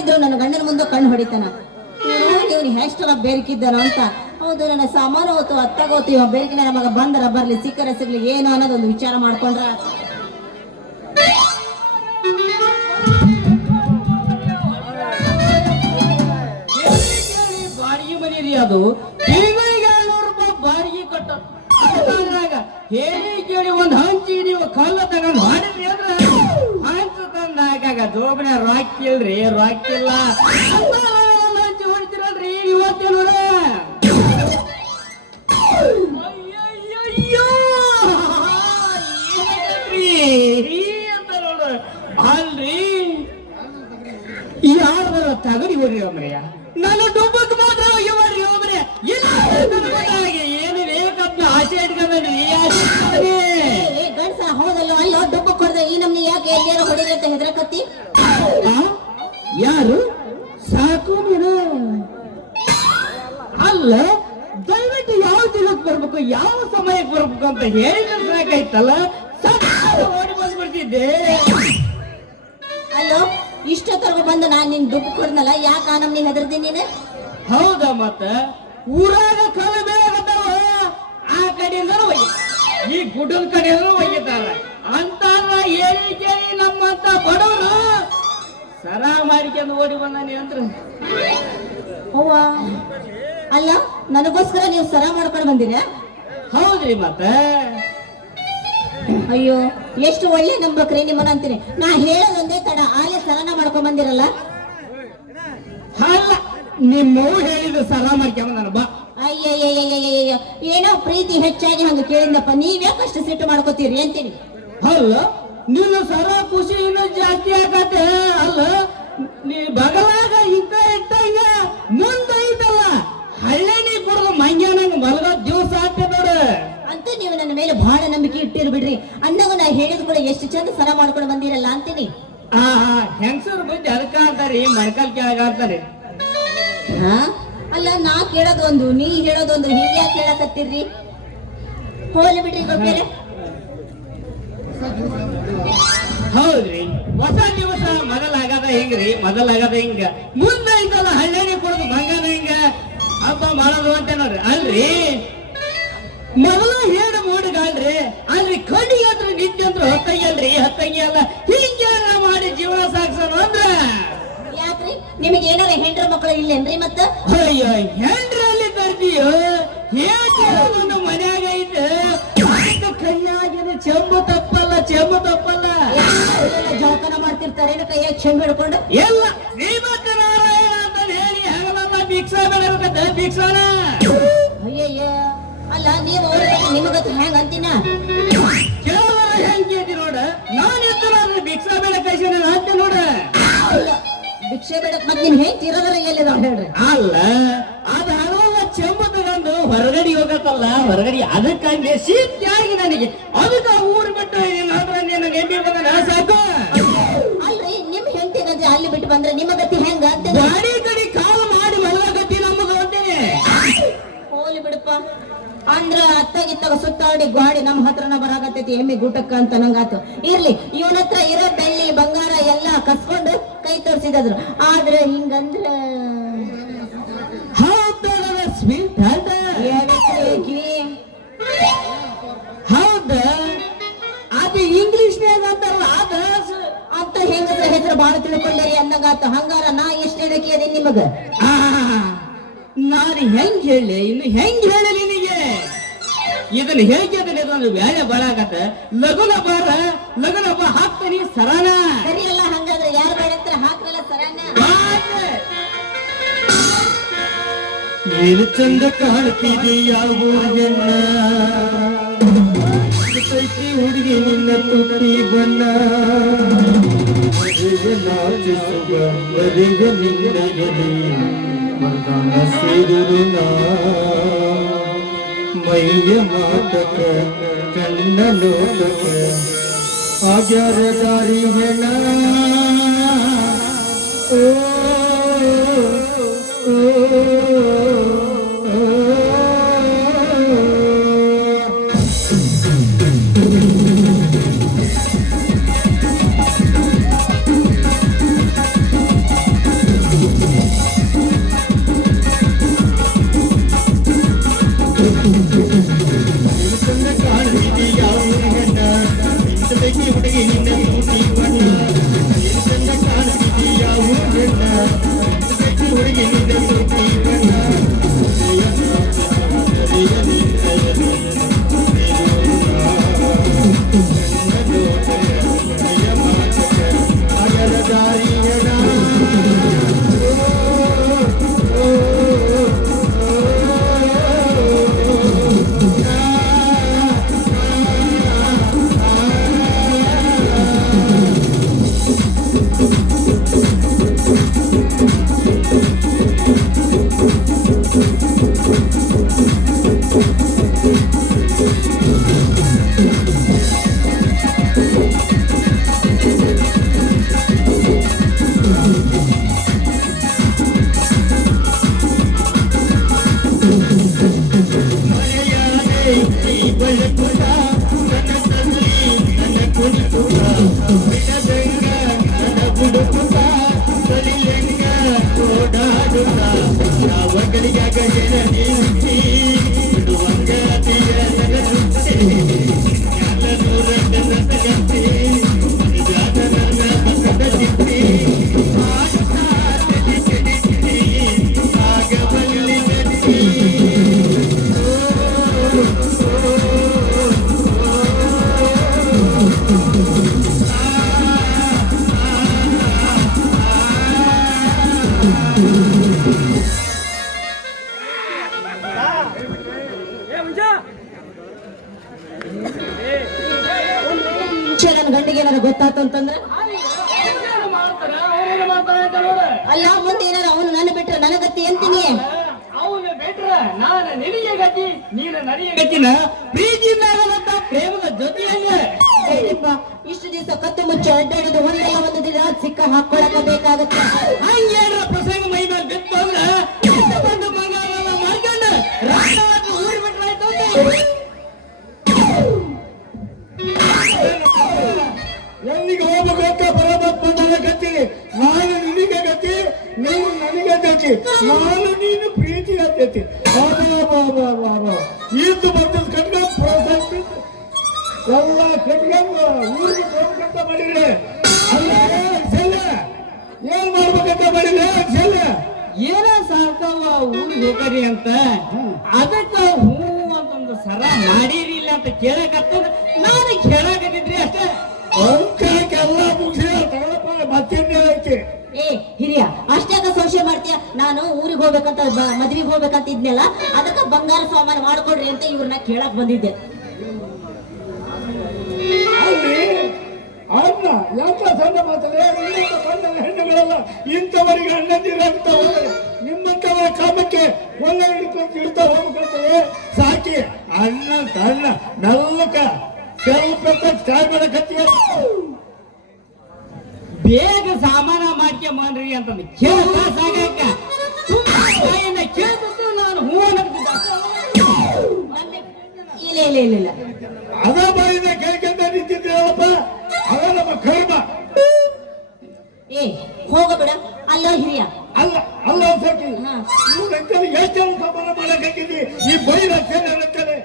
ಏನಿದ್ರು ನನ್ನ ಗಂಡನ ಮುಂದೆ ಕಣ್ಣು ಹೊಡಿತಾನ. ಇವನು ಎಷ್ಟರ ಬೇರಿಕಿದ್ದಾನೋ ಅಂತ. ಹೌದು, ನನ್ನ ಸಾಮಾನು ಹೋತು ಅತ್ತಾಗೋತು, ಇವ ಬೇರಿಕಿನ ಮಗ ಬಂದರ ಬರ್ಲಿ ಸಿಕ್ಕರ ಸಿಗ್ಲಿ ಏನು ಅನ್ನೋದೊಂದು ವಿಚಾರ ಮಾಡ್ಕೊಂಡ್ರ. ಬಾಡಿಗೆ ಮನಿ ರೀ ಅದು. ತಿಂಗಳಿಗೆ 700 ರೂಪಾಯಿ ಬಾಡಿಗೆ ಕಟ್ಟ. ಹೇಳಿ ಕೇಳಿ ಒಂದ್ ಹಂಚಿ ನೀವು ಕಲ್ಲ ತಗೊಂಡ್ ಮಾಡಿದ್ರಿ ಅಂದ್ರೆ ಹಂಚು ತಂದ ಹಾಕಾಗ ಜೋಬನೆ ರಾಕಿಲ್ರಿ, ರಾಕಿಲ್ಲ ಹಂಚಿ ಹೊಡಿತೀರಲ್ರಿ ಇವತ್ತೇ ನೋಡ. ಅಯ್ಯಯ್ಯೋ ಅಂತ ನೋಡು. ಅಲ್ರಿ ಯಾರ ತಗಡಿ ಹೊಡ್ರಿ ಒಮ್ರೆಯ ನಾನು ಡುಬ್ಬಕ್ ಮಾತ್ರ ಹೋಗಿ ಮಾಡ್ರಿ ಒಮ್ರೆ. ಏನು ಬೇಕಪ್ಪ ಆಸೆ ಇಟ್ಕೊಂಡ್ರಿ ಗಂಡ್ಸ. ಹೌದಲ್ಲ, ಅಲ್ಲೋ ಡುಬ್ಬ ಕೊಡ್ದೆ ಈ ನಮ್ನಿ ಯಾಕೆ ಎಲ್ಲಾರು ಹೊಡಿರಿ ಅಂತ ಹೆದರಕತ್ತಿ. ಯಾರು ಸಾಕು ನೀನು ಅಲ್ಲ. ದಯವಿಟ್ಟು ಯಾವ ದಿನಕ್ಕೆ ಬರ್ಬೇಕು ಯಾವ ಸಮಯಕ್ಕೆ ಬರ್ಬೇಕು ಅಂತ ಹೇಳಿದ್ರೆ ಸಾಕಾಯ್ತಲ್ಲ, ಓಡಿ ಬಂದ್ಬಿಡ್ತಿದ್ದೆ. ಅಲ್ಲೋ ಇಷ್ಟೊತ್ತರ್ಗು ಬಂದು ನಾನ್ ನಿನ್ ದುಡ್ಡು ಕೊಡ್ನಲ್ಲ, ಯಾಕ ನಮ್ನಿ ಹೆದರ್ದಿ ನೀನು? ಹೌದಾ, ಮತ್ತ ಊರಾಗ ಕಲ್ಲ ಬೇಕತ್ತಾವ ಆ ಕಡೆಯಿಂದ ಈ ಗುಡ್ಡದ ಕಡೆಯಿಂದ ಒಯ್ಯತಾರ ಅಂತ ಹೇಳಿ ಕೇಳಿ ನಮ್ಮಂತ ಬಡವರು ಸರ ಮಾಡಿಕೊಂಡು ಓಡಿ ಬಂದಾನೆ ಅಂದ್ರ. ಅವ್ವ, ಅಲ್ಲ ನನಗೋಸ್ಕರ ನೀವು ಸರ ಮಾಡ್ಕೊಂಡು ಬಂದಿರ? ಹೌದ್ರಿ. ಮತ್ತ ಅಯ್ಯೋ, ಎಷ್ಟು ಒಳ್ಳೆ ನಂಬಕ್ರಿ ನಿಮ್ಮನ್ನ ಅಂತೀನಿ. ನಾ ಹೇಳೋದೊಂದೇ ತಡ, ಆಲೆ ಸರನ ಮಾಡ್ಕೊಂಡ್ ಬಂದಿರಲ್ಲ. ಅಲ್ಲ, ನಿಮ್ಮವು ಹೇಳಿದ ಸರ ಮಾಡ್ಕೊಂಬಂದ ಬಾ. ಅಯ್ಯಯ್ಯಯ್ಯಯ್ಯಯ್ಯ, ಏನೋ ಪ್ರೀತಿ ಹೆಚ್ಚಾಗಿ ಹಂಗ ಕೇಳಿದಪ್ಪ. ನೀವ್ಯಾಕಷ್ಟು ಸಿಟ್ಟು ಮಾಡ್ಕೋತೀರಿ ಅಂತೀನಿ. ಅಲ್ಲ, ನಿನ್ನ ಸರ ಖುಷಿ ಇನ್ನೂ ಜಾಸ್ತಿ ಆಗತ್ತೆ. ಅಲ್ಲ, ನೀ ಬಗಲಾಗ ಇದ್ದ ಇದ್ದಂಗ ಮುಂದೈತಲ್ಲ ಹಳ್ಳೆನಿ ಕುಡ್ದು ಮಂಗ್ಯಾನಂಗ ಮಲಗ ದಿವಸ ಆಗ್ತದೆ ನೋಡು. ಅಂತ ನೀವು ನನ್ನ ಮೇಲೆ ಬಹಳ ನಂಬಿಕೆ ಇಟ್ಟಿರ್ ಬಿಡ್ರಿ. ಅಂದಾಗ ನಾ ಹೇಳಿದ್ ಕೂಡ ಎಷ್ಟು ಚಂದ ಸರ ಮಾಡ್ಕೊಂಡು ಬಂದಿರಲ್ಲ ಅಂತೀನಿ. ಹೆಂಗಸರು ಬುದ್ಧಿ ಅದಕ್ಕ ಅಂತಾರಿ, ಮಣಕಾಲ್ ಕೆಳಗ ಅಂತಾರೆ. ಅಲ್ಲ, ನಾ ಕೇಳೋದೊಂದು ನೀ ಹೇಳೋದೊಂದು, ಹೀಗೆ ಯಾಕೆ ಹೇಳಕತ್ತೀರ್ರಿ? ಹೋಲಿ ಬಿಡ್ರಿ ಬೇರೆ. ಹೌದ್ರಿ, ಹೊಸ ದಿವಸ ಮೊದಲಾಗದ ಹಿಂಗ್ರಿ, ಮೊದಲಾಗದ ಹಿಂಗ ಮುಂದೆ ಐತಲ್ಲ ಹಳ್ಳೆನಿ ಕುಡ್ದು ಮಂಗನ ಹಿಂಗ ಹಬ್ಬ ಮಾಡೋದು ಅಂತ ನೋಡ್ರಿ. ಅಲ್ರಿ ಮೊದಲ ಹೇಳ ಮೂಡಿಗಾಳ್ರಿ, ಅಲ್ರಿ ಕಣ್ಣಿಗೆ ಹತ್ರ ನಿತ್ಯ ಅಂದ್ರ ಹೊತ್ತಯ್ಯಲ್ರಿ, ಹೊತ್ತಯ್ಯಲ್ಲ ಹಿಂಗೆಲ್ಲ ಮಾಡಿ ಜೀವನ ಸಾಗಿಸೋಣ ಅಂದ್ರ. ಯಾಕ್ರಿ ನಿಮಗೆ ಏನಾರ ಹೆಂಡ್ರ ಮಕ್ಕಳು ಇಲ್ಲೇನ್ರಿ? ಮತ್ತ ಅಯ್ಯೋ, ಹೆಂಡ್ರಲ್ಲಿ ತರ್ತೀಯೋ ಒಂದು ಮನ್ಯಾಗ ಐತೆ ಕೈಯಾಗಿನ ಚೆಂಬು ತಪ್ಪಲ್ಲ, ಚೆಂಬು ತಪ್ಪಲ್ಲ. ಜೋಪಾನ ಮಾಡ್ತಿರ್ತಾರೇನು ಕೈಯಾಗ ಚೆಂಬು ಹಿಡ್ಕೊಂಡು? ಎಲ್ಲ ಶ್ರೀಮಂತ ನಾರಾಯಣ ಅಂತ ಹೇಳಿ ಹಗಲಲ್ಲ ಭಿಕ್ಷಾ ಬೆಳಬೇಕಂತ ಭಿಕ್ಷಾನ. ಅಯ್ಯಯ್ಯ, ಅಲ್ಲ ನೀವು ಅವ್ರ ನಿಮಗತ್ತು ಹೆಂಗ ಅಂತೀನ? ಕೆಲವರ ಹೆಂಗೆ ನೋಡ, ನಾನು ಎತ್ತ ಭಿಕ್ಷಾ ಬೆಳೆ ಕೈಸ ಅಂತೆ ನೋಡ. ಭಿಕ್ಷೆ ಬೇಡಕ್ ಮತ್ ನಿನ್ ಹೆಂಗ್ ತಿರೋದ್ರ ಎಲ್ಲಿದಾವ ಹೇಳ್ರಿ? ಅಲ್ಲ, ಅದು ಹಗಲಲ್ಲ ಚೆಂಬು ತಗೊಂಡು ಹೊರಗಡೆ ಹೋಗತ್ತಲ್ಲ, ಹೊರಗಡೆ ಅದಕ್ಕಂಗೆ ಶೀತ್ಯಾಗಿ ನನಗೆ ಅದಕ್ಕ ಊರು ಬಿಟ್ಟು ನೀನು ನೆಮ್ಮಿ ಬಂದ ಸಾಕು. ಅಲ್ರಿ ನಿಮ್ ಹೆಂಡತಿಗಂದ್ರೆ ಅಲ್ಲಿ ಬಿಟ್ಟು ಬಂದ್ರೆ ನಿಮ್ಮ ಗತಿ ಹೆಂಗ ಅಂತ? ಗಾಡಿ ಕಡೆ ಕಾಲು ಮಾಡಿ ಮಲ್ಲ ಗತಿ ನಮ್ಮದು ಅಂತೇನೆ. ಹೋಲಿ ಬಿಡಪ್ಪ. ಅಂದ್ರ ಅತ್ತಾಗಿತ್ತಾಗ ಸುತ್ತಾಡಿ ಗಾಡಿ ನಮ್ಮ ಹತ್ರನ ಬರಾಕತ್ತೈತಿ ಎಮ್ಮಿ ಗೂಟಕ್ಕ ಅಂತ ನಂಗಾತು. ಇರ್ಲಿ, ಇವನ ಹತ್ರ ಇರೋ ಬೆಳ್ಳಿ ಬಂಗಾರ ಎಲ್ಲ ಕಸ್ಕೊಂಡು ಕೈ ತೋರಿಸಿದ್ರು. ಆದ್ರೆ ಹಿಂಗಂದ್ರ ಸ್ವೀಟ್ ಹೌದ, ಅದು ಇಂಗ್ಲಿಷ್ನ್ಯಾಗ ಅಂತಾರಲ್ಲ ಅದ ಅಂತ ಹೆಂಗಸ್ರ ಹೆಸರು ಬಾಳ ತಿಳ್ಕೊಂಡೇರಿ ಅಂದಂಗಾತು. ಹಂಗಾರ ನಾ ಎಷ್ಟು ಹೇಳಕಿ ಅದೇ ನಿಮಗ? ನಾನು ಹೆಂಗ್ ಹೇಳಿ, ಇನ್ನು ಹೆಂಗ್ ಹೇಳಿ ನಿನಗೆ? ಇದನ್ನ ಹೇಗೆ ಇದೊಂದು ಬೇಳೆ ಬಾಳಾಗತ್ತ. ಲಗುನ ಬಾರ, ಲಗುನ ಬಾ ಹಾಕ್ತಾನಿ ಸರಾನ. ಸರಿಯಲ್ಲ, ಹಂಗಾದ್ರೆ ಯಾರು ಬೇಡ ಅಂತ ಹಾಕ್ರಲ್ಲ ಸರಾನ. ಏನು ಚಂದ ಕಾಣ್ತಿದೀಯ ಊರ್ಗೆನ್ನ ಹುಡುಗಿ ನಿನ್ನ ತುಟಿ ಬಣ್ಣ ನಾಚಿಸುವ ಬರೆಯ ನಿನ್ನಯಲಿ ಸೇರು ಮೈಯ ಮಾತಕ ಕಣ್ಣ ನೋಟಕ ಆಗ್ಯಾರ ದಾರಿ ಹೆಣ. ಓ ನನ್ನ ಗಂಡಿಗೆ ಏನಾರ ಗೊತ್ತಾತು ಅಂತಂದ್ರೆ ಅಲ್ಲ ಮುಂದೆ ಏನಾರ ಅವನು ನನ್ನ ಬಿಟ್ರೆ ನನ್ನ ಗತಿ ಅಂತೀನಿ. ಅವನು ಬಿಟ್ರ ನಾನು ನಿನಗೆ ಗತಿ, ನೀನು ನನಗೆ ಗತಿನ ಪ್ರೀತಿಯಿಂದ ಆಗಲಂತ ಪ್ರೇಮದ ಜೊತೆಯಲ್ಲ. ಇಷ್ಟು ದಿವಸ ಕತ್ತು ಮುಚ್ಚಿ ಅಡ್ಡಾಡಿದು ಒಂದಲ್ಲ ಒಂದು ದಿನ ಸಿಕ್ಕ ಹಾಕೊಳಕ ಬೇಕಾಗತ್ತೆ. ಹಂಗೇನ ಪ್ರಸಂಗ ಮೈ ಮೇಲೆ ಬಿತ್ತು ಅಂದ್ರೆ ಬಂದು ಮಂಗಾರೆಲ್ಲ ಮಾಡ್ಕೊಂಡು ರಾಷ್ಟ್ರವಾಗಿ ಊರಿ ಬಿಟ್ರಾಯ್ತು. ಎಲ್ಲಿಗೆ ಹೋಗ್ಬೇಕು ಬರೋದಪ್ಪ ನನ್ನ ಗತಿ, ನಾನು ನಿನಗೆ ಗತಿ, ನೀನು ನನಗೆ ಗತಿ, ನಾನು ನೀನು ಪ್ರೀತಿ ಗತಿ. ಈತು ಬರ್ತದ ಕಟ್ಕೊಂಡು ಪ್ರೋತ್ಸಾಹ ಎಲ್ಲ ಕಟ್ಕೊಂಡು ಊರಿಗೆ ಹೋಗ್ಬೇಕಂತ ಮಾಡಿದ್ರೆ ಅಲ್ಲ ಸೆಲ್ಲ ಏನ್ ಮಾಡ್ಬೇಕಂತ ಮಾಡಿದ್ರೆ ಸೆಲ್ಲ ಏನ ಸಾಕವ ಊರಿಗೆ ಹೋಗರಿ ಅಂತ ಅದಕ್ಕ ಹೂ ಅಂತಂದು ಸರ ಮಾಡಿರಿಲ್ಲ ಅಂತ ಕೇಳಕತ್ತದ ನಾನು ಕೇಳಕತ್ತಿದ್ರಿ ಅಷ್ಟೇ. ಎಲ್ಲ ಮುಗಿಸಿ ತಗೊಳಪ್ಪ ಮತ್ತೇನೇ ಐತಿ. ಏ ಹಿರಿಯ ಅಷ್ಟಾಗ ಸಂಶಯ ಮಾಡ್ತೀಯ? ನಾನು ಊರಿಗೆ ಹೋಗ್ಬೇಕಂತ ಮದ್ವಿಗೆ ಹೋಗ್ಬೇಕಂತ ಇದ್ನಲ್ಲ, ಅದಕ್ಕ ಬಂಗಾರ ಸಾಮಾನು ಮಾಡ್ಕೊಡ್ರಿ ಅಂತ ಇವ್ರನ್ನ ಕೇಳಕ್ ಬಂದಿದ್ದೆ. ಅಲ್ಲಿ ಅಣ್ಣ ಎಂತ ಸಣ್ಣ ಮಾತದೆ, ನಿಮ್ಮಂತ ಸಣ್ಣ ಹೆಣ್ಣುಗಳೆಲ್ಲ ಇಂಥವರಿಗೆ ಅಣ್ಣಂದಿರಂತ ನಿಮ್ಮಂತವರ ಕಾಮಕ್ಕೆ ಒಳ್ಳೆ ಹಿಡ್ಕೊಂಡು ಇಡ್ತಾ ಹೋಗ್ಬೇಕಂತದೆ. ಸಾಕಿ ಅಣ್ಣ ಅಣ್ಣ ನಲ್ಲಕ ಸ್ವಲ್ಪ ಚಾಯ್ ಮಾಡಕತ್ತೀಯ, ಬೇಗ ಸಾಮಾನ ಮಾಡ್ಕೊಂಬನ್ರಿ ಅಂತಂದು ಕೇಳಕ ಸಾಕಾಕ ತಾಯಿಯಿಂದ ಕೇಳ್ಬಿಟ್ಟು ನಾನು ಹೂ ಅನ್ನಕತ್ತಿದ್ದ. ಇಲ್ಲ ಇಲ್ಲ ಇಲ್ಲ ಇಲ್ಲ ಅದ ಬಾಯಿಂದ ಕೇಳ್ಕೊಂಡ ನಿಂತಿದ್ದೇವಪ್ಪ, ಅದ ನಮ್ಮ ಕರ್ಮ. ಏ ಹೋಗಬೇಡ ಅಲ್ಲ ಹಿರಿಯ. ಅಲ್ಲ ಅಲ್ಲ ಸಾಕಿ ಇವ್ರಂತೇಳಿ ಎಷ್ಟೆಲ್ಲ ಸಮಾನ ಮಾಡಕ್ಕಾಗಿದ್ವಿ ಈ ಬೈರ ಸೇನೆ.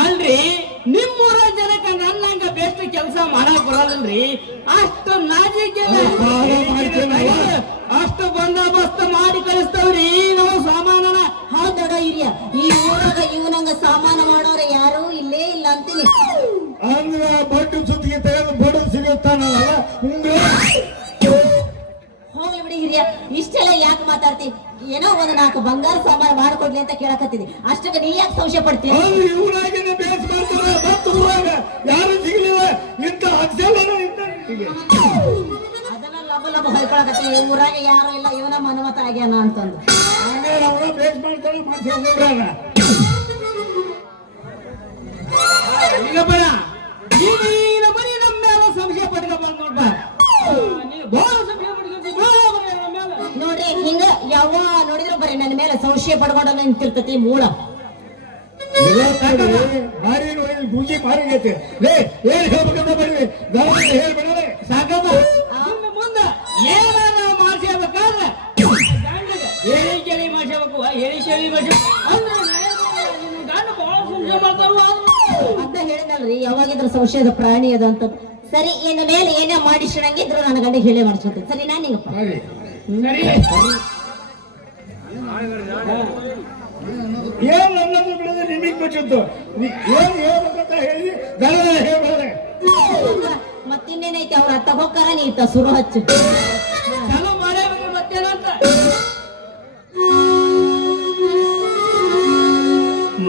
ಅಲ್ರಿ ನಿಮ್ಮೂರ ಜನಕ್ಕ ನನ್ನಂಗ ಬೆಸ್ಟ್ ಕೆಲಸ ಮಾಡಕ್ ಬರೋದಲ್ರಿ. ಅಷ್ಟು ನಾಜಿಕೆ ಅಷ್ಟು ಬಂದೋಬಸ್ತ್ ಮಾಡಿ ಕಳಿಸ್ತವ್ರಿ ನಾವು ಸಾಮಾನನ. ಹೌದಡ ಹಿರಿಯ, ಈ ಊರಾಗ ಇವನಂಗ ಸಾಮಾನ ಮಾಡೋರು ಯಾರು ಇಲ್ಲೇ ಇಲ್ಲ ಅಂತೀನಿ. ಅಂದ್ರ ಬಡ್ಡು ಸುತ್ತಿಗೆ ತೆಗೆದು ಬಡು ಸಿಗುತ್ತಾನಲ್ಲ ಹಿಂಗ. ಹೋಗ್ಲಿ ಬಿಡಿ ಹಿರಿಯ, ಇಷ್ಟೆಲ್ಲ ಯಾಕೆ ಮಾತಾಡ್ತಿ? ಏನೋ ಒಂದು 4 ಬಂಗಾರ ಸಾಮಾನು ಮಾಡ್ಕೊಡ್ಲಿ ಅಂತ ಕೇಳಕತ್ತಿದ್ದಿ, ಅಷ್ಟಕ್ಕೆ ನೀ ಯಾಕೆ ಸಂಶಯ ಪಡ್ತೀಯ? ಇವರಾಗಿನ ಬೇಸ್ ಮಾಡ್ತಾರೆ ಮತ್ತು ಊರಾಗ ಯಾರು ಸಿಗಲಿಲ್ಲ ಇಂತ ಅಜ್ಜೆಲ್ಲ ಅದನ್ನ ಲಬ ಲಬ ಹೊಯ್ಕೊಳಕತ್ತಿ, ಊರಾಗ ಯಾರು ಇಲ್ಲ ಇವನ ಮನುಮತ ಆಗ್ಯಾನ ಅಂತಂದು. ಅವರ ಬೇಸ್ ಮಾಡ್ತಾರೆ ಮಾಡ್ತಾರೆ. ಈಗ ಬರ ನೀನು ಬರೀ ನಮ್ಮ ಮೇಲೆ ಸಂಶಯ ಪಟ್ಕೊಂಡ್ ನೋಡ್ಬಾ. ನೀನು ಬಹಳ ಸಂಶಯ ಪಟ್ಕೊಂಡಿ ನೋಡ್ರಿ, ಹಿಂಗ ಯಾವ ನೋಡಿದ್ರು ಬರೀ ನನ್ನ ಮೇಲೆ ಸಂಶಯ ಪಡ್ಕೊಂಡ ನಿಂತಿರ್ತತಿ ಮೂಳ. ಮಾರಿ ನೋಡಿ ಗುಂಗಿ ಮಾರಿಗೈತೆ. ಲೇ ಏನ್ ಹೇಳ್ಬೇಕಂತ ಮಾಡಿದ್ವಿ ಹೇಳ್ಬೇಡ ಸಾಕಮ್ಮ. ಮುಂದ ಏನ ನಾವು ಮಾಡ್ಸಬೇಕಾದ್ರೆ ಹೇಳಿ ಕೇಳಿ ಮಾಡ್ಸಬೇಕು, ಹೇಳಿ ಕೇಳಿ ಮಾಡ್ಸಬೇಕು ಅಂದ್ರೆ ಗಂಡು ಬಹಳ ಸಂಶಯ ಮಾಡ್ತಾರ. ಅಂತ ಹೇಳಿದಲ್ರಿ, ಯಾವಾಗಿದ್ರ ಸಂಶಯದ ಪ್ರಾಣಿ ಅದ ಅಂತ. ಸರಿ ಇನ್ನು ಮೇಲೆ ಏನೇ ಮಾಡಿಸಿರಂಗಿದ್ರು ನನ್ನ ಗಂಡ ಹೇಳಿ ಮಾಡಿಸ್ಕೊತೀನಿ ಸರಿ ನಾನೀಗಪ್ಪ ಸರಿ ಏನ್ ನನ್ನದು ಬಿಡೋದು ನಿಮಗೆ ಗೊತ್ತಿತ್ತು ಏನ್ ಹೇಳ್ಬೇಕಂತ ಹೇಳಿ ದರ ಹೇಳ್ಬಾರೆ ಮತ್ತಿನ್ನೇನೈತಿ ಅವ್ರ ಅತ್ತ ಹೋಗ್ತಾರ ನೀ ಇತ್ತ ಸುರು ಹಚ್ಚು ಚಾಲು ಮಾಡೇ ಮತ್ತೇನಂತ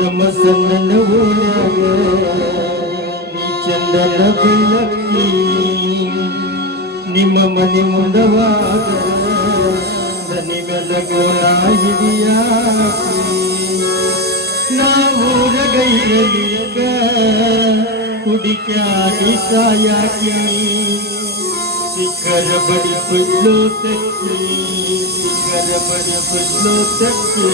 ನಮ್ಮ ಸಣ್ಣ ಊರಾಗ ನೀ ಚಂದನ ಬೆಳಕಿ ನಿಮ್ಮ ಮನೆ ಮುಂದವಾದ ದನಿ ಬೆಳಗೋಣ ಹಿಡಿಯಾಕಿ ನಾವೂರಗೈರಲಿಗ ಹುಡುಕ್ಯಾಗಿ ಸಾಯಾಕಿ ಶಿಖರ ಬಡಿ ಬದಲು ತಕ್ಕಿ ಶಿಖರ ಬಡಿ ಬದಲು ತಕ್ಕಿ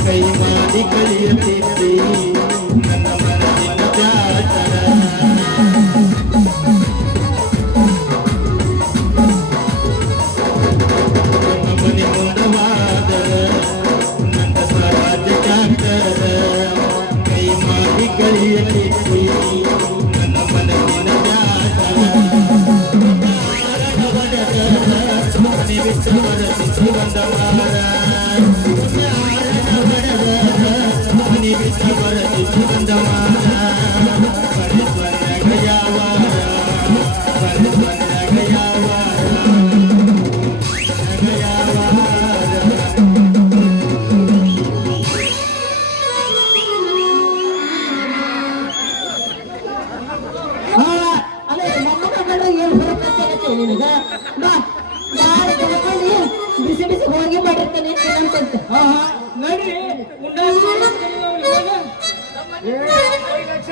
ಕೈ ಮಾಡಿ ಕಲಿಯುತ್ತಿದ್ದಿ ನನ್ನ ಮನಸ್ಸಿನ ಜಾತರ ಮನೆ ಮುಂದವಾದರ ನನ್ನ ಸ್ವರಾಜ್ಯ ಜಾತರ ಕೈ ಮಾಡಿ ಕಲಿಯುತ್ತಿದ್ದಿ ನನ್ನ ಮನಸ್ಸಿನ ಜಾತರ ಮನೆ ಬಿಟ್ಟು ಬರಸಿ ಬಂದ ಮಾರ ಬಿಸಿ ಬಿಸಿ ಹೋಳಿಗೆ ಮಾಡಿರ್ತಾನೆ ತಿನ್ನಂತ ನಡ್ರಿ ಲಕ್ಷ